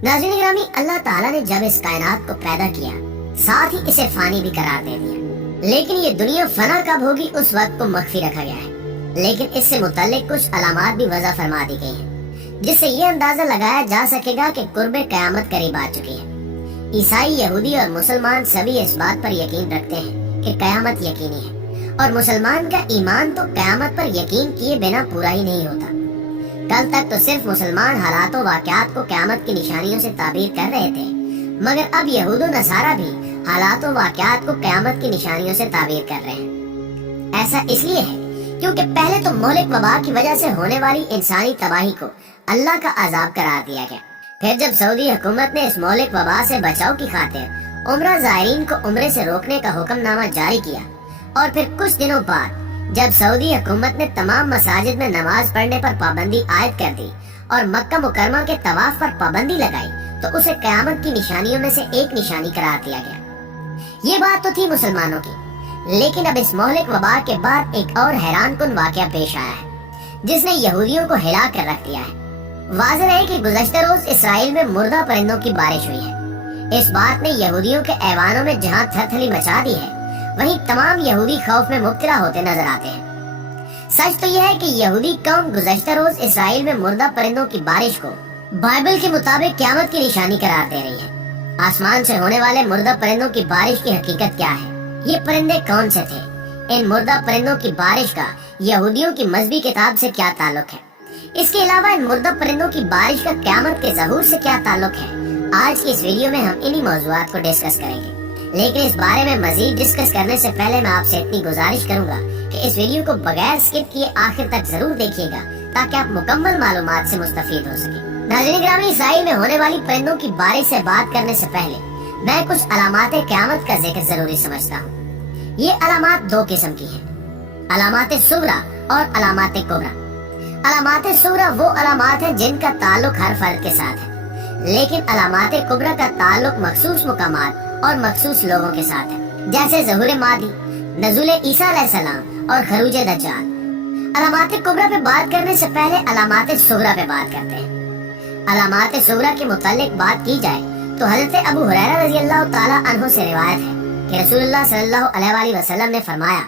नाज़रीन ग्रामी, अल्लाह ताला ने जब इस कायनात को पैदा किया, साथ ही इसे फानी भी करार दे दिया। लेकिन ये दुनिया फना कब होगी उस वक्त को मख्फी रखा गया है। लेकिन इससे मुतल्लिक कुछ अलामात भी वज़ा फरमा दी गई हैं, जिससे ये अंदाजा लगाया जा सकेगा कि कुर्बे क़यामत करीब आ चुकी है। ईसाई, यहूदी और मुसलमान सभी इस बात पर यकीन रखते हैं कि क़यामत यकीनी है, और मुसलमान का ईमान तो क़यामत पर यकीन किए बिना पूरा ही नहीं होता। कल तक तो सिर्फ मुसलमान हालातों वाक़यात को क़यामत की निशानियों से ताबीर कर रहे थे, मगर अब यहूद और नसारा भी हालातों वाक़यात को क़यामत की निशानियों से ताबीर कर रहे हैं। ऐसा इसलिए है क्योंकि पहले तो मोहलिक वबा की वजह से होने वाली इंसानी तबाही को अल्लाह का अजाब करार दिया गया। फिर जब सऊदी हुकूमत ने इस मोहलिक वबा से बचाव की खातिर उम्रा ज़ायरीन को उम्रे से रोकने का हुक्मनामा जारी किया, और फिर कुछ दिनों बाद जब सऊदी हुकूमत ने तमाम मसाजिद में नमाज पढ़ने पर पाबंदी आयद कर दी और मक्का मुकरमा के तवाफ पर पाबंदी लगाई, तो उसे क़यामत की निशानियों में से एक निशानी करार दिया गया। ये बात तो थी मुसलमानों की, लेकिन अब इस मोहलिक वबा के बाद एक और हैरानकुन वाक़या पेश आया है, जिसने यहूदियों को हिला कर रख दिया है। वाज़ेह है कि गुज़श्ता रोज इसराइल में मुर्दा परिंदों की बारिश हुई है। इस बात ने यहूदियों के ऐवानों में जहाँ थरथरी मचा दी है, वहीं तमाम यहूदी खौफ में मुब्तला होते नजर आते हैं। सच तो यह है कि यहूदी कौम गुज़श्ता रोज इसराइल में मुर्दा परिंदों की बारिश को बाइबल के मुताबिक क़यामत की निशानी करार दे रही है। आसमान से होने वाले मुर्दा परिंदों की बारिश की हकीकत क्या है? ये परिंदे कौन से थे? इन मुर्दा परिंदों की बारिश का यहूदियों की मजहबी किताब से क्या ताल्लुक है? इसके अलावा इन मुर्दा परिंदों की बारिश का क़यामत के ज़हूर से क्या ताल्लुक है? आज की इस वीडियो में हम इन्हीं मौज़ूआत को डिस्कस करेंगे। लेकिन इस बारे में मजीद डिस्कस करने से पहले मैं आपसे इतनी गुजारिश करूंगा कि इस वीडियो को बगैर स्किप किए आखिर तक जरूर देखिएगा, ताकि आप मुकम्मल मालूमात से मुस्तफीद हो सके। नाज़रीन ग्रामी, इसराइल में होने वाली परिंदों की बारिश से बात करने से पहले मैं कुछ अलामात क़यामत का जिक्र जरूरी समझता हूँ। ये अलामात दो किस्म की हैं, अलामात सुगरा और अलामात कुबरा। अलामात सुगरा वो अलामात हैं जिनका ताल्लुक हर फर्द के साथ है, लेकिन अलामात कुबरा का ताल्लुक मखसूस मुकामात और मखसूस लोगों के साथ है, जैसे ज़हूर मादी, नज़ुल ईसा अलैहिस्सलाम और खरूज दज्जाल। अलामात कुबरा पे बात करने से पहले अलामात सुगरा पे बात करते हैं। अलामात सुगरा के मुतालिक बात की जाए तो हज़रत अबू हुरैरा रज़ियल्लाहु ताला अन्हु से रिवायत है कि रसूलुल्लाह सल्लल्लाहु अलैहि वसल्लम ने फरमाया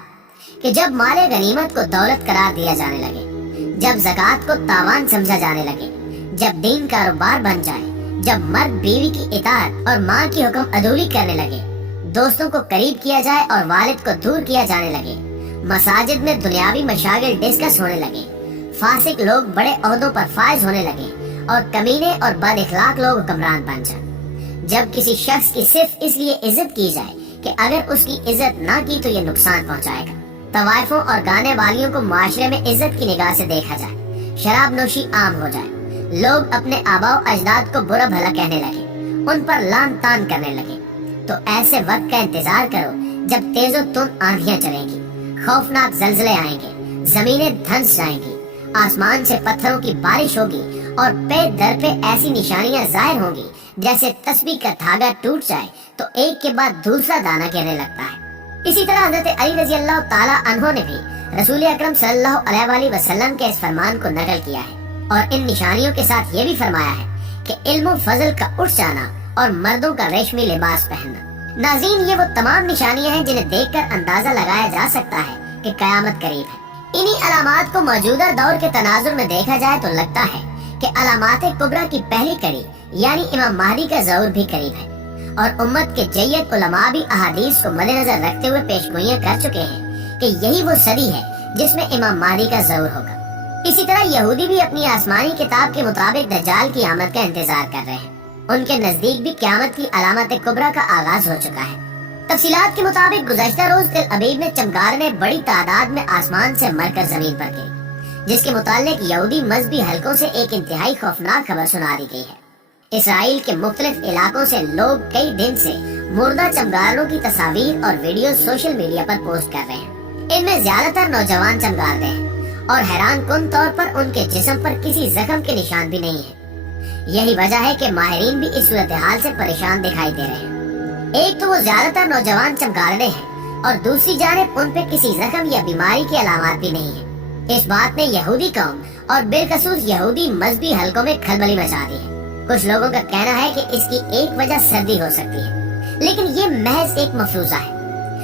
कि जब माले गनीमत को दौलत करार दिया जाने लगे, जब ज़कात को तावान समझा जाने लगे, जब दीन कारोबार बन जाए, जब मर्द बीवी की इताअत और माँ की हुक्म अदूली करने लगे, दोस्तों को करीब किया जाए और वालिद को दूर किया जाने लगे, मसाजिद में दुनियावी मशागिल डिस्कस होने लगे, फासिक लोग बड़े ओहदों पर फायज होने लगे और कमीने और बद इखलाक लोग हुक्मरान बन जाए, जब किसी शख्स की सिर्फ इसलिए इज्जत की जाए कि अगर उसकी इज्जत ना की तो ये नुकसान पहुँचाएगा, तवाइफों और गाने वालियों को माशरे में इज्जत की निगाह से देखा जाए, शराब नोशी आम हो जाए, लोग अपने आबाओ अजदाद को बुरा भला कहने लगे, उन पर लान तान करने लगे, तो ऐसे वक्त का इंतजार करो जब तेजो तुन आंधियां चलेंगी, खौफनाक जल्जले आएंगे, जमीनें धंस जाएंगी, आसमान से पत्थरों की बारिश होगी और पे दर पे ऐसी निशानियां जाहिर होंगी जैसे तस्बीह का धागा टूट जाए तो एक के बाद दूसरा दाना गिरने लगता है। इसी तरह हज़रत अली रज़ियल्लाहु ताला अन्हु ने भी रसूल अकरम सल्लल्लाहु अलैहि वसल्लम के इस फरमान को नकल किया है और इन निशानियों के साथ ये भी फरमाया है कि इल्म फजल का उठ जाना और मर्दों का रेशमी लिबास पहनना। नाज़रीन, ये वो तमाम निशानियां हैं जिन्हें देखकर अंदाजा लगाया जा सकता है कि क़यामत करीब है। इन्हीं अलामात को मौजूदा दौर के तनाजुर में देखा जाए तो लगता है कि अलामात कुबरा की पहली कड़ी यानी इमाम महदी का ज़हूर भी करीब है, और उम्मत के जय्यद उलमा भी अहादीस को मद्देनजर रखते हुए पेशगोइयां कर चुके हैं कि यही वो सदी है जिसमें इमाम महदी का ज़हूर होगा। इसी तरह यहूदी भी अपनी आसमानी किताब के मुताबिक दज्जाल की आमद का इंतजार कर रहे हैं। उनके नजदीक भी क़यामत की अलामत कुबरा का आगाज हो चुका है। तफसीलात के मुताबिक गुज़श्ता रोज तिल अबीब में चमगादड़ें बड़ी तादाद में आसमान से मरकर जमीन पर गिरी, जिसके मुतालिक यहूदी मजहबी हलकों से एक इंतहाई खौफनाक खबर सुना दी गई है। इसराइल के मुख्तलिफ इलाकों से लोग कई दिन से मुर्दा चमगादड़ों की तस्वीर और वीडियो सोशल मीडिया पर पोस्ट कर रहे हैं। इनमें ज्यादातर नौजवान चमगादड़ें हैं और हैरान कुन तौर पर उनके जिस्म पर किसी जख्म के निशान भी नहीं है। यही वजह है कि माहिरीन भी इस सूरत हाल से परेशान दिखाई दे रहे हैं। एक तो वो ज्यादातर नौजवान चमगादड़ें हैं और दूसरी जानिब उन पे किसी जख्म या बीमारी की अलामत भी नहीं है। इस बात ने यहूदी कौम और बिलखसूस यहूदी मजहबी हलकों में खलबली मचा दी है। कुछ लोगों का कहना है कि इसकी एक वजह सर्दी हो सकती है, लेकिन ये महज एक मफरूजा है।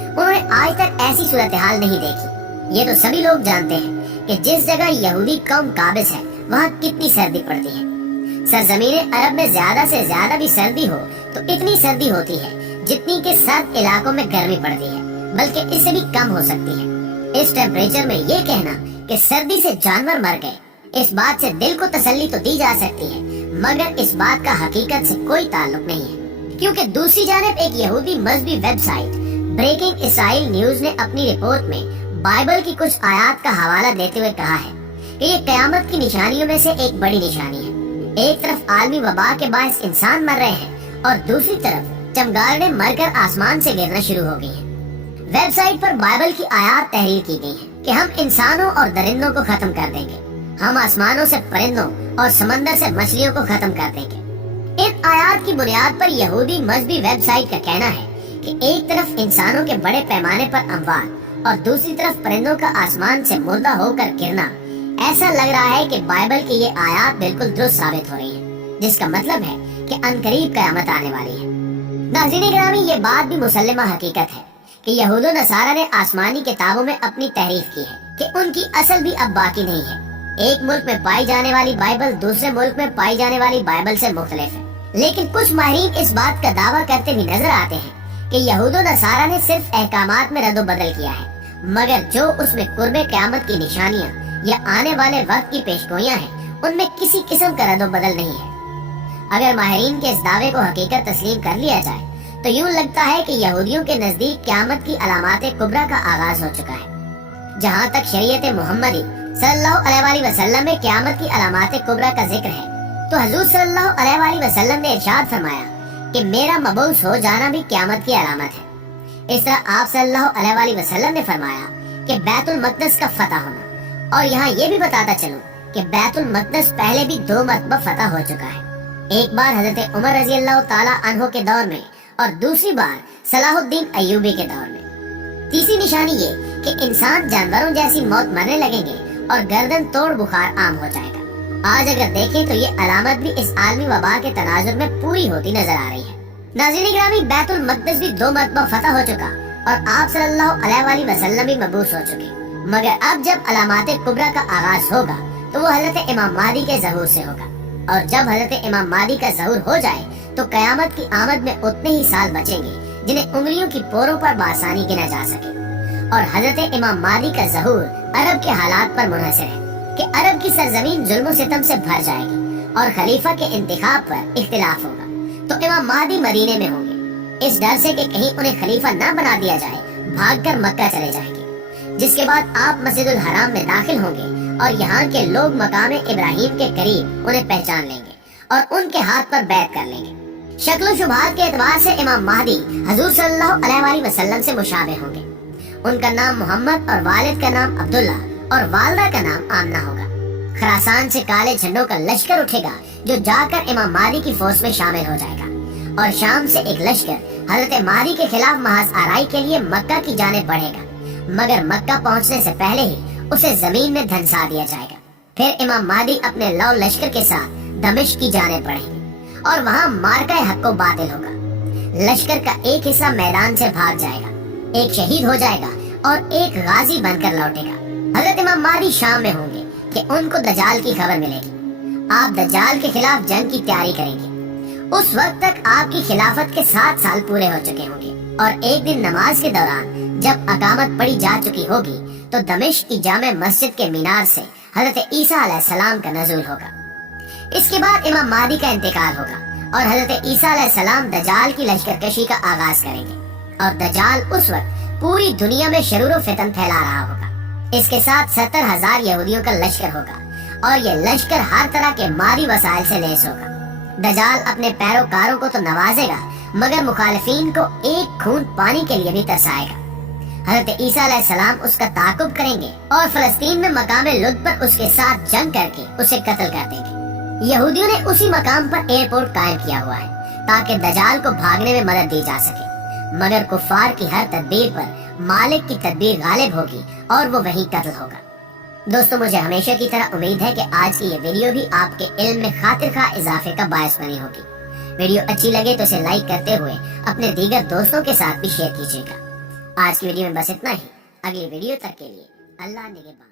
उन्होंने आज तक ऐसी सूरत हाल नहीं देखी। ये तो सभी लोग जानते हैं कि जिस जगह यहूदी कौम काबिज है वहाँ कितनी सर्दी पड़ती है। सरजमीने अरब में ज्यादा से ज्यादा भी सर्दी हो तो इतनी सर्दी होती है जितनी के सर्द इलाकों में गर्मी पड़ती है, बल्कि इससे भी कम हो सकती है। इस टेम्परेचर में ये कहना कि सर्दी से जानवर मर गए, इस बात से दिल को तसल्ली तो दी जा सकती है, मगर इस बात का हकीकत से कोई ताल्लुक नहीं है। क्योंकि दूसरी जानब एक यहूदी मजहबी वेबसाइट ब्रेकिंग इसराइल न्यूज ने अपनी रिपोर्ट में बाइबल की कुछ आयात का हवाला देते हुए कहा है कि ये कयामत की निशानियों में से एक बड़ी निशानी है। एक तरफ आलमी वबा के बायस इंसान मर रहे हैं और दूसरी तरफ चमगादड़ें मरकर आसमान से गिरना शुरू हो गई हैं। वेबसाइट पर बाइबल की आयात तहरीर की गई है कि हम इंसानों और दरिंदों को खत्म कर देंगे, हम आसमानों से परिंदों और समंदर से मछलियों को खत्म कर देंगे। इन आयात की बुनियाद पर यहूदी मजहबी वेबसाइट का कहना है कि एक तरफ इंसानों के बड़े पैमाने पर अमवात और दूसरी तरफ परिंदों का आसमान से मुर्दा होकर गिरना, ऐसा लग रहा है कि बाइबल की ये आयात बिल्कुल दुरुस्त साबित हो रही है, जिसका मतलब है कि अनकरीब कयामत आने वाली है। नाज़रीन गिरामी, ये बात भी मुसल्लमा हकीकत है कि यहूदो नसारा ने आसमानी किताबों में अपनी तहरीफ की है कि उनकी असल भी अब बाकी नहीं है। एक मुल्क में पाई जाने वाली बाइबल दूसरे मुल्क में पाई जाने वाली बाइबल से मुख्तलिफ है, लेकिन कुछ माहिरीन इस बात का दावा करते भी नजर आते हैं कि यहूदो नसारा ने सिर्फ अहकामात में रद्दो बदल किया है, मगर जो उसमें कुर्बे क़यामत की निशानियाँ या आने वाले वक्त की पेशगोइयाँ हैं, उनमें किसी किस्म का रद्दो बदल नहीं है। अगर माहिरीन के इस दावे को हकीकत तस्लीम कर लिया जाए तो यूं लगता है कि यहूदियों के नजदीक क़यामत की अलामात कुबरा का आगाज हो चुका है। जहाँ तक शरीयत मुहम्मदी सल्लल्लाहु अलैहि वसल्लम में क़यामत की अलामात कुबरा का जिक्र है, तो हुजूर सल्लल्लाहु अलैहि वसल्लम ने इरशाद फरमाया कि मेरा मबऊस हो जाना भी क़यामत की अलामत है। इस तरह आप सल्लल्लाहु अलैहि वसल्लम ने फरमाया कि बैतुल मक़दस का फतह होना, और यहाँ ये भी बताता चलूं कि बैतुल मक़दस पहले भी 2 मरतबा फतह हो चुका है। एक बार हजरत उमर रज़ी अल्लाह ताला अन्हो के दौर में और दूसरी बार सलाहुद्दीन अय्यूबी के दौर में। तीसरी निशानी ये कि इंसान जानवरों जैसी मौत मरने लगेंगे और गर्दन तोड़ बुखार आम हो जाएगा। आज अगर देखें तो ये अलामत भी इस आलमी वबा के तनाजुर में पूरी होती नजर आ रही है। नाज़रीन गिरामी, बैतुल मक़दस भी 2 मरतबा फतह हो चुका और आप सल्लल्लाहु अलैहि वसल्लम भी मबूस हो चुके, मगर अब जब अलामात कुबरा का आगाज होगा तो वो हजरत इमाम महदी के ज़हूर से होगा, और जब हजरत इमाम महदी का ज़हूर हो जाए तो कयामत की आमद में उतने ही साल बचेंगे जिन्हें उंगलियों की पोरों पर बासानी गिना जा सके। और हजरत इमाम महदी का ज़हूर अरब के हालात पर मुनहसर है कि अरब की सरजमीन जुल्म सितम से भर जाएगी और खलीफा के इंतखाब पर इख्तिलाफ होगा, तो इमाम महदी मदीने में होंगे। इस डर से कि कहीं उन्हें खलीफा न बना दिया जाए, भागकर मक्का चले जाएंगे, जिसके बाद आप मस्जिदुल हराम में दाखिल होंगे और यहाँ के लोग मकाम इब्राहिम के करीब उन्हें पहचान लेंगे और उनके हाथ पर बैत कर लेंगे। शक्ल शुभात के एतबार से इमाम महदी हुजूर सल्लल्लाहु अलैहि वसल्लम से मुशाबे होंगे। उनका नाम मोहम्मद और वालिद का नाम अब्दुल्ला और वालदा का नाम आमना होगा। खरासान से काले झंडों का लश्कर उठेगा जो जाकर इमाम महदी की फौज में शामिल हो जाएगा, और शाम से एक लश्कर हजरत महदी के खिलाफ महज आराई के लिए मक्का की जाने बढ़ेगा, मगर मक्का पहुंचने से पहले ही उसे जमीन में धंसा दिया जाएगा। फिर इमाम महदी अपने लौ लश्कर के साथ दमिश्क की जाने बढ़ेंगे और वहाँ मार्का हक्को बातिल होगा। लश्कर का एक हिस्सा मैदान से भाग जाएगा, एक शहीद हो जाएगा और एक गाजी बनकर लौटेगा। हजरत इमाम महदी शाम में होंगे कि उनको दज्जाल की खबर मिलेगी। आप दज्जाल के खिलाफ जंग की तैयारी करेंगे। उस वक्त तक आपकी खिलाफत के 7 साल पूरे हो चुके होंगे, और एक दिन नमाज के दौरान जब अकामत पड़ी जा चुकी होगी तो दमिश्क की जामे मस्जिद के मीनार से हजरत ईसा अलैहिस्सलाम का नज़ूल होगा। इसके बाद इमाम महदी का इंतकाल होगा और हजरत ईसा अलैहिस्सलाम दज्जाल की लश्करकशी का आगाज करेंगे, और दज्जाल उस वक्त पूरी दुनिया में शरूर व फितन फैला रहा होगा। इसके साथ 70,000 यहूदियों का लश्कर होगा, और ये लश्कर हर तरह के मादी वसाइल से लैस होगा। दज्जाल अपने पैरोकारों को तो नवाजेगा, मगर मुखालिफीन को एक खूंट पानी के लिए भी तरसाएगा। हजरत ईसा अलैहिस्सलाम उसका ताकुब करेंगे और फलस्तीन में मकाम लुद पर उसके साथ जंग करके उसे कत्ल कर देंगे। यहूदियों ने उसी मकाम पर एयरपोर्ट कायम किया हुआ है ताकि दज्जाल को भागने में मदद दी जा सके, मगर कुफार की हर तदबीर पर मालिक की तदबीर गालिब होगी और वो वहीं कत्ल होगा। दोस्तों मुझे हमेशा की तरह उम्मीद है कि आज की ये वीडियो भी आपके इल्म में खातिर खा इजाफे का बायस बनी होगी। वीडियो अच्छी लगे तो इसे लाइक करते हुए अपने दीगर दोस्तों के साथ भी शेयर कीजिएगा। आज की वीडियो में बस इतना ही। अगली वीडियो तक के लिए अल्लाह निगहबान।